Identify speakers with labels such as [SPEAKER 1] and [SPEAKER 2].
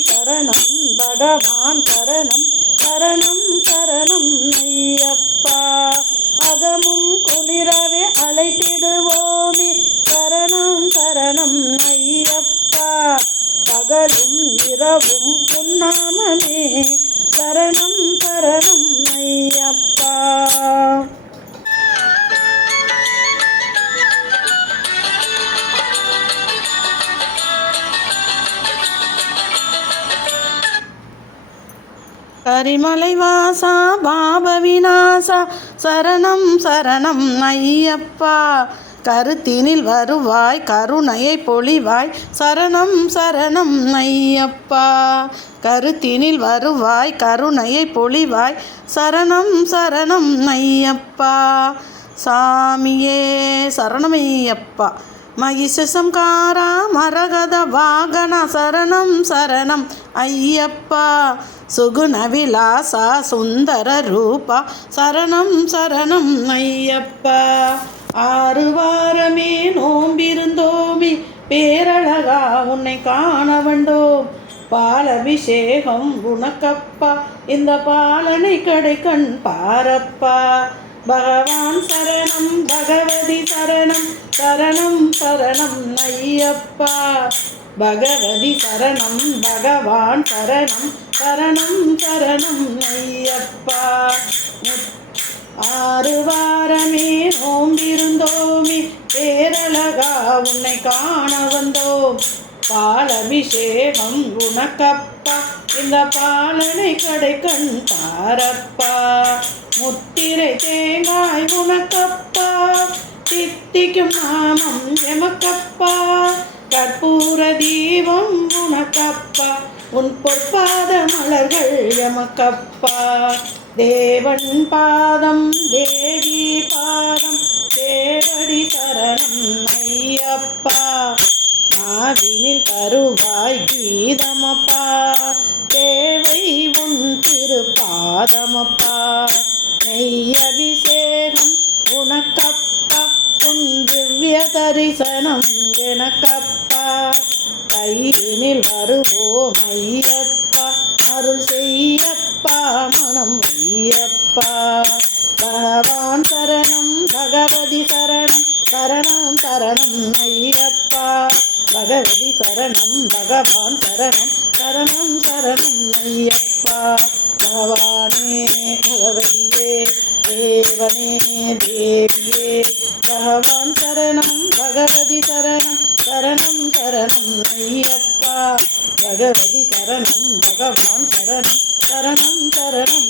[SPEAKER 1] சரணம் பகவான் சரணம் சரணம் சரணம் ஐயப்பா. அகமும் குளிரவே அழைத்திடுவோமே. சரணம் சரணம் ஐயப்பா. பகலும் இரவும் உண்ணாமலே கரிமலை வாசா பாப விநாசா சரணம் சரணம் ஐயப்பா. கருத்தினில் வருவாய் கருணையை பொழிவாய் சரணம் சரணம் ஐயப்பா. கருத்தினில் வருவாய் கருணையை பொழிவாய் சரணம் சரணம் ஐயப்பா. சாமியே சரணமையப்பா மகிஷசம்காரா மரகத வாகன சரணம் சரணம். ஐயப்பா சுகுண விலாசா சுந்தர ரூபா சரணம் சரணம் ஐயப்பா. ஆறு வாரமே நோம்பிருந்தோமே பேரழகா உன்னை காண வந்தோம். பாலபிஷேகம் உனக்கப்பா இந்த பாலனை கடை கண் பாரப்பா. பகவான் சரணம் பகவதி சரணம் சரணம் சரணம் ஐயப்பா. பகவதி சரணம் பகவான் சரணம் சரணம் சரணம் ஐயப்பா. ஆறு வாரமே நோம்பிருந்தோமே பேரழகா உன்னை காண வந்தோம். பாலபிஷேகம் உனக்கப்பா. இந்த பாலனை கடை கண் தாரப்பா. முத்திரை தேங்காய் உனக்கப்பா. தித்திக்கும் நாமம் எமக்கப்பா. கற்பூர தீபம் உனக்கப்பா. உன் பொற்பாத மலர்கள் எமக்கப்பா. தேவன் பாதம் தேவி ஆதினில் கருவாய் கீதமப்பா. தேவை உன் திருப்பாதமப்பா நெய் அபிஷேகம் உனக்கப்பா. உன் திவ்ய தரிசனம் எனக்கப்பா. கையினில் வருவோம் ஐயப்பா. அருள் செய்யப்பா மனம் ஐயப்பா பகவான் சரணம் பகவதி சரணம் சரணம் சரணம் ஐயப்பா. பகவதி சரணம் பகவான் சரணம் சரணம் சரணம் ஐயப்பா. பகவானே பகவதியே தேவனே தேவியே. பகவான் சரணம் பகவதி சரணம் சரணம் சரணம் ஐயப்பா. பகவதி சரணம் பகவான் சரணம் சரணம் சரணம்